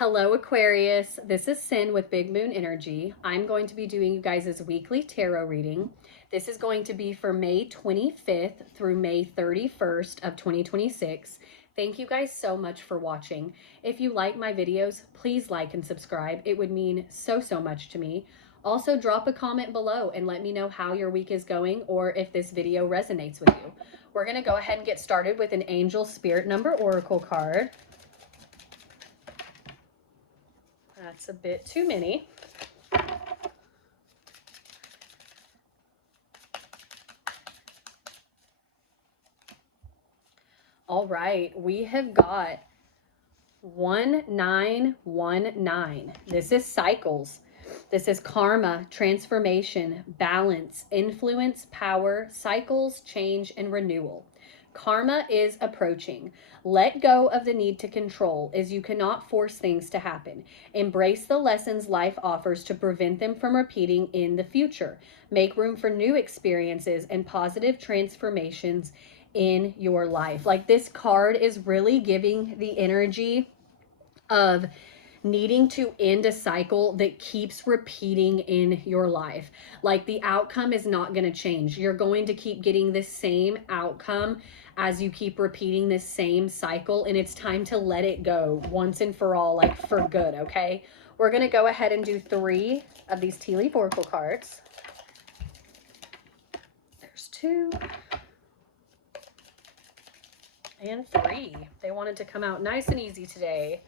Hello, Aquarius. This is Sin with Big Moon Energy. I'm going to be doing you guys' weekly tarot reading. This is going to be for May 25th through May 31st of 2026. Thank you guys so much for watching. If you like my videos, please like and subscribe. It would mean so much to me. Also, drop a comment below and let me know how your week is going or if this video resonates with you. We're going to go ahead and get started with an Angel Spirit Number Oracle card. That's a bit too many. All right, we have got 1919. This is cycles. This is karma, transformation, balance, influence, power, cycles, change, and renewal. Karma is approaching. Let go of the need to control, as you cannot force things to happen. Embrace the lessons life offers to prevent them from repeating in the future. Make room for new experiences and positive transformations in your life. Like, this card is really giving the energy of needing to end a cycle that keeps repeating in your life. Like, the outcome is not going to change. You're going to keep getting the same outcome as you keep repeating this same cycle, and it's time to let it go once and for all, like for good. Okay, we're going to go ahead and do 3 of these tea leaf oracle cards. There's 2 and 3. They wanted to come out nice and easy today.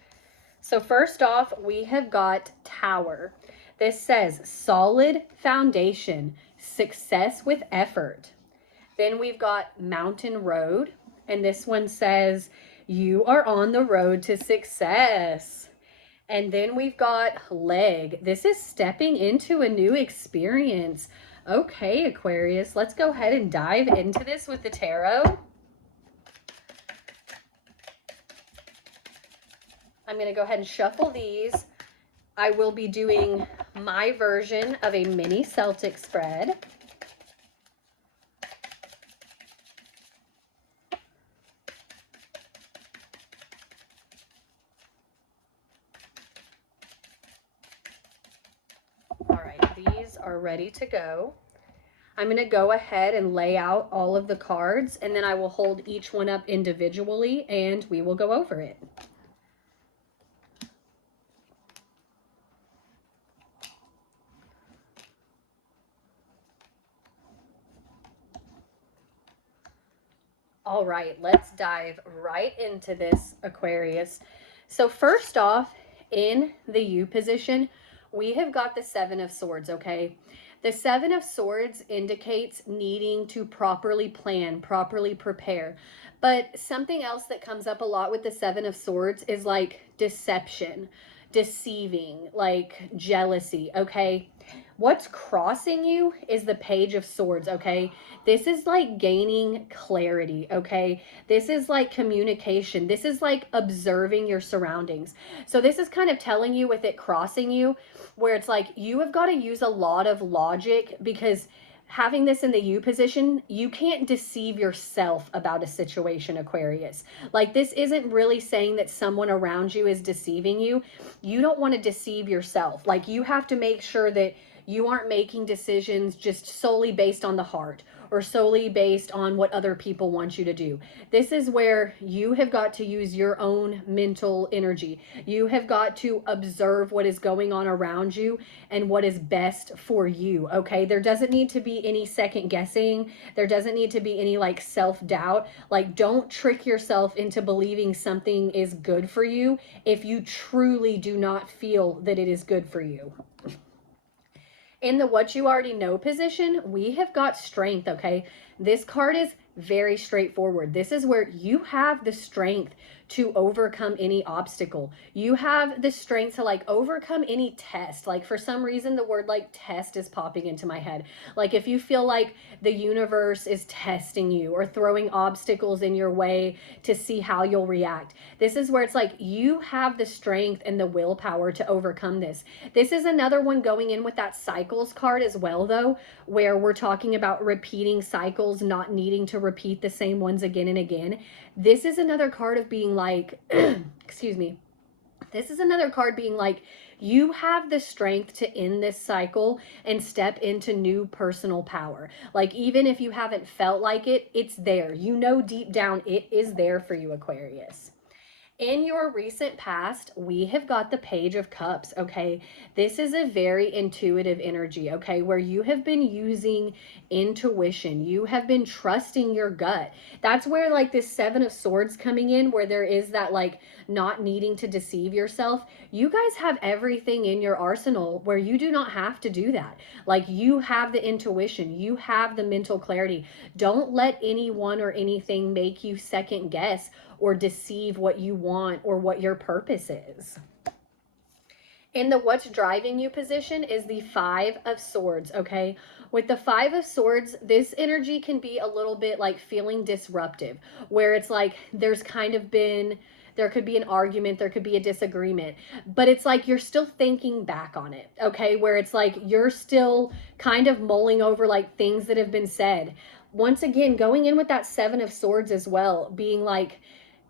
So first off, we have got Tower. This says solid foundation, success with effort. Then we've got Mountain Road, and this one says you are on the road to success. And then we've got Leg. This is stepping into a new experience. Okay, Aquarius, let's go ahead and dive into this with the tarot. I'm going to go ahead and shuffle these. I will be doing my version of a mini Celtic spread. All right, these are ready to go. I'm going to go ahead and lay out all of the cards, and then I will hold each one up individually, and we will go over it. All right, let's dive right into this, Aquarius. So first off, in the U position, we have got the 7 of Swords, okay? The 7 of Swords indicates needing to properly plan, properly prepare. But something else that comes up a lot with the 7 of Swords is like deception, deceiving, like jealousy, okay? What's crossing you is the Page of Swords, okay? This is like gaining clarity, okay? This is like communication. This is like observing your surroundings. So this is kind of telling you with it crossing you, where it's like you have got to use a lot of logic, because having this in the U position, you can't deceive yourself about a situation, Aquarius. Like, this isn't really saying that someone around you is deceiving you. You don't want to deceive yourself. Like, you have to make sure that you aren't making decisions just solely based on the heart or solely based on what other people want you to do. This is where you have got to use your own mental energy. You have got to observe what is going on around you and what is best for you, okay? There doesn't need to be any second guessing. There doesn't need to be any like self-doubt. Like, don't trick yourself into believing something is good for you if you truly do not feel that it is good for you. In the what you already know position, we have got Strength, okay? This card is very straightforward. This is where you have the strength to overcome any obstacle. You have the strength to like overcome any test. Like, for some reason, the word like test is popping into my head. Like, if you feel like the universe is testing you or throwing obstacles in your way to see how you'll react, this is where it's like you have the strength and the willpower to overcome this. This is another one going in with that cycles card as well, though, where we're talking about repeating cycles, not needing to repeat the same ones again and again. This is another card of being like, excuse me, This is another card being like, you have the strength to end this cycle and step into new personal power. Like, even if you haven't felt like it, it's there. You know deep down it is there for you, Aquarius. In your recent past, we have got the Page of Cups, okay? This is a very intuitive energy, okay? Where you have been using intuition. You have been trusting your gut. That's where like this Seven of Swords coming in, where there is that like not needing to deceive yourself. You guys have everything in your arsenal where you do not have to do that. Like, you have the intuition. You have the mental clarity. Don't let anyone or anything make you second guess or deceive what you want or what your purpose is. In the what's driving you position is the Five of Swords, okay? With the Five of Swords, this energy can be a little bit like feeling disruptive, where it's like there could be an argument, there could be a disagreement, but it's like you're still thinking back on it, okay? Where it's like you're still kind of mulling over like things that have been said. Once again, going in with that Seven of Swords as well, being like,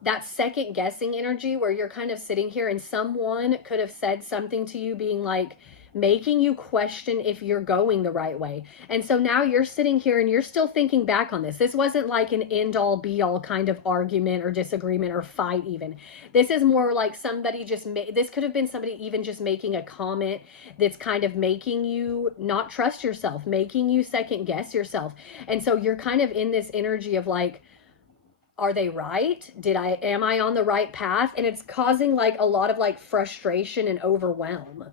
that second guessing energy where you're kind of sitting here and someone could have said something to you being like making you question if you're going the right way. And so now you're sitting here and you're still thinking back on this. This wasn't like an end all be all kind of argument or disagreement or fight even. This is more like somebody this could have been somebody even just making a comment that's kind of making you not trust yourself, making you second guess yourself. And so you're kind of in this energy of like, are they right? Am I on the right path? And it's causing like a lot of like frustration and overwhelm.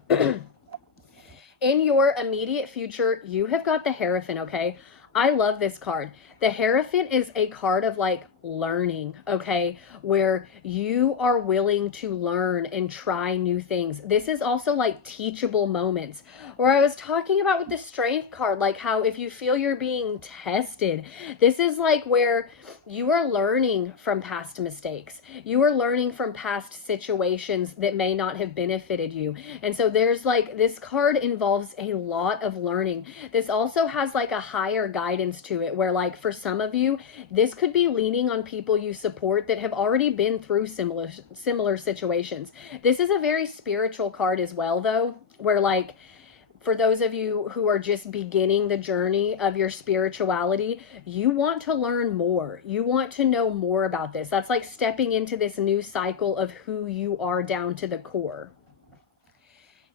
In your immediate future, you have got the Hierophant, okay? I love this card. The Hierophant is a card of like learning, okay? Where you are willing to learn and try new things. This is also like teachable moments. Where I was talking about with the Strength card, like how if you feel you're being tested, this is like where you are learning from past mistakes. You are learning from past situations that may not have benefited you. And so there's like, this card involves a lot of learning. This also has like a higher guidance to it, where like for some of you, this could be leaning on people you support that have already been through similar situations. This is a very spiritual card as well, though, where like for those of you who are just beginning the journey of your spirituality, you want to learn more. You want to know more about this. That's like stepping into this new cycle of who you are down to the core.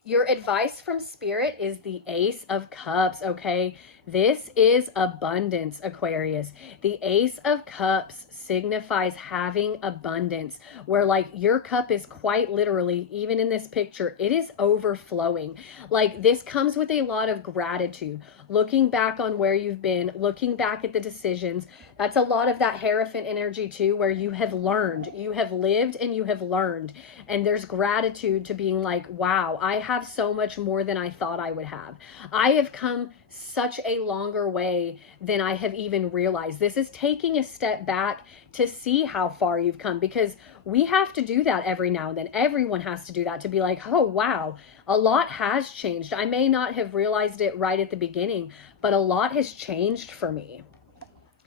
Your advice from Spirit is the Ace of Cups, okay? This is abundance, Aquarius. The Ace of Cups signifies having abundance, where like your cup is quite literally, even in this picture, it is overflowing. Like, this comes with a lot of gratitude. Looking back on where you've been, looking back at the decisions. That's a lot of that Hierophant energy too, where you have learned, you have lived and you have learned. And there's gratitude to being like, wow, I have so much more than I thought I would have. I have come such a longer way than I have even realized. This is taking a step back to see how far you've come, because we have to do that every now and then. Everyone has to do that, to be like, oh, wow, a lot has changed. I may not have realized it right at the beginning, but a lot has changed for me.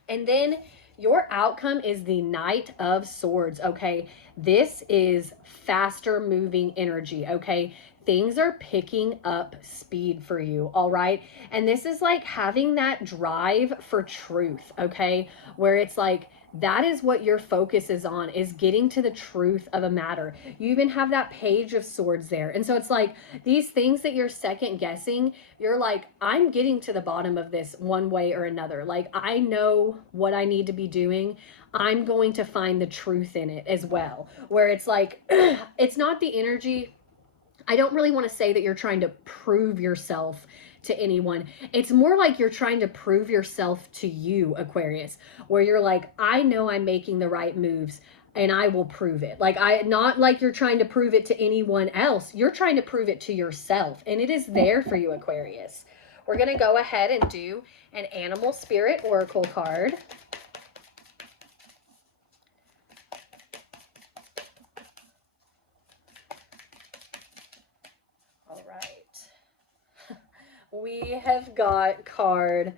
And then your outcome is the Knight of Swords, okay? This is faster moving energy, okay? Things are picking up speed for you, all right? And this is like having that drive for truth, okay? Where it's like, that is what your focus is on, is getting to the truth of a matter. You even have that Page of Swords there. And so it's like these things that you're second guessing, you're like, I'm getting to the bottom of this one way or another. Like, I know what I need to be doing. I'm going to find the truth in it as well. Where it's like, it's not the energy. I don't really want to say that you're trying to prove yourself to anyone. It's more like you're trying to prove yourself to you, Aquarius, where you're like, I know I'm making the right moves and I will prove it. Like, not like you're trying to prove it to anyone else. You're trying to prove it to yourself, and it is there for you, Aquarius. We're going to go ahead and do an Animal Spirit Oracle card. We have got card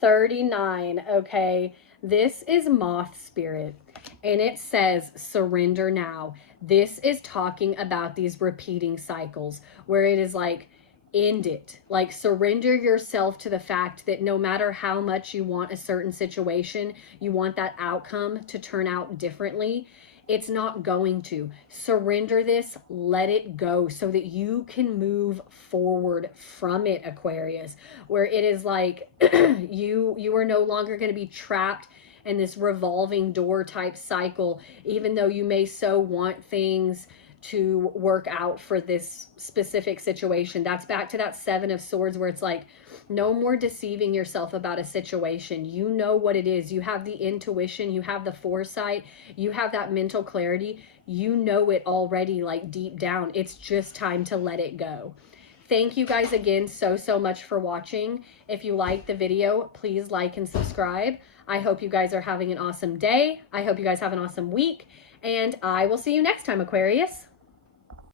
39, okay? This is Moth Spirit, and it says, surrender now. This is talking about these repeating cycles where it is like, end it. Like, surrender yourself to the fact that no matter how much you want a certain situation, you want that outcome to turn out differently, it's not going to. Surrender this, let it go so that you can move forward from it, Aquarius, where it is like you are no longer going to be trapped in this revolving door type cycle, even though you may so want things to work out for this specific situation. That's back to that Seven of Swords where it's like, no more deceiving yourself about a situation. You know what it is. You have the intuition, you have the foresight, you have that mental clarity. You know it already, like deep down. It's just time to let it go. Thank you guys again so much for watching. If you liked the video, please like and subscribe. I hope you guys are having an awesome day. I hope you guys have an awesome week. And I will see you next time, Aquarius.